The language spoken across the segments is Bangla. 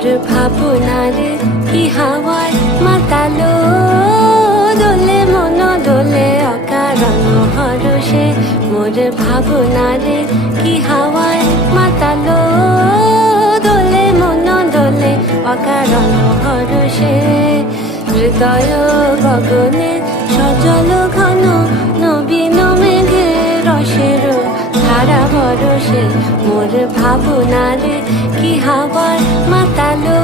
মোর ভাবনারে কি হাওয়ায় মাতালো দোলে মন দোলে অকারণ হরষে মোর ভাবনারে কি হাওয়ায় মাতালো দোলে মন দোলে অকারণ হরষে হৃদয় গগনে সজল ঘন নবীন মেঘে রসের ধারা বরসে মোর ভাবনারে কি হাওয়ায় মাতালো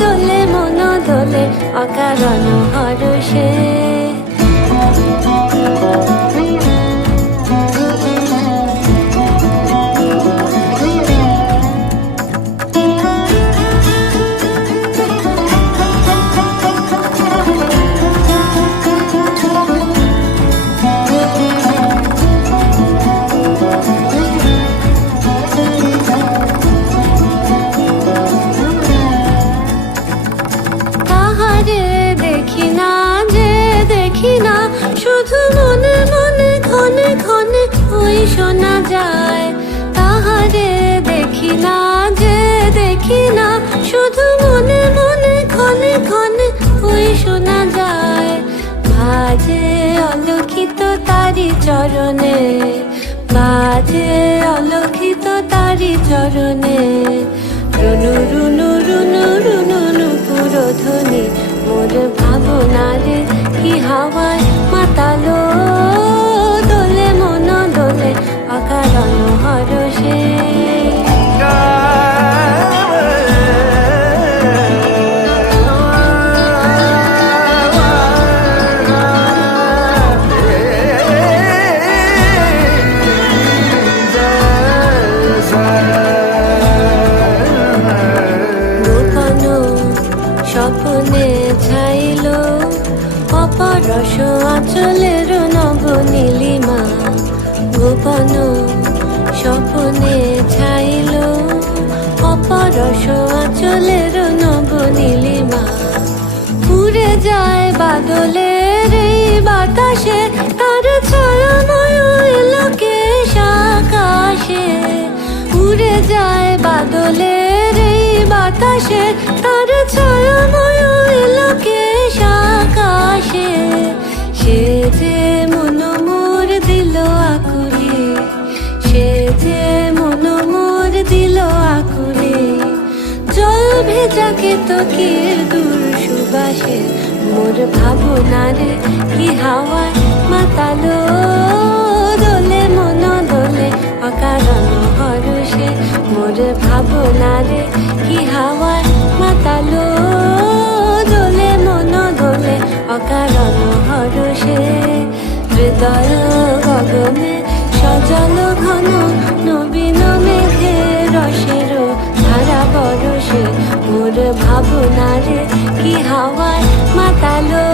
দোলে মন দোলে অকারণ হরষে শুধু মনে মনে ক্ষণে ক্ষণে ওই শোনা যায় তাহারে দেখি না যে দেখি না শুধু মনে মনে ক্ষণে ক্ষণে ওই শোনা যায় বাজে অলক্ষিত তারি চরণে বাজে অলক্ষিত তারি চরণে রুনু রুনু রুনু রুনু নুপুর ধ্বনি মোর ভাবনারে কি হাওয়ায় মাতালো দোলে মন দোলে অকারণ হরষে স্বপ্নে ছাইল অপরস আঁচলের নব নীলিমা গোপন স্বপ্নে ছাইল অপরস আঁচলের নব নীলিমা উড়ে যায় বাদলের এই বাতাসে তার ছায়াময় এলোকেশ আকাশে উড়ে যায় বাদলের এই বাতাসে তার ছায়াময় এলোকেশ আকাশে সে যে মন মোর দিল আকুলে সে যে মন মোর দিল আকুলে জল ভেজা কেতকীর দূর সুবাসে মোর ভাবনারে কি হাওয়ায় মাতালো দোলে মন দোলে অকারণ হরষে মোর ভাবনারে কি হাওয়ায় মাতালো দোলে মন দোলে অকারণ হরষে হৃদয় গগনে সজল ঘন নবীন মেঘে রসের ধারা বরসে মোর ভাবনারে কি হাওয়ায় মাতালো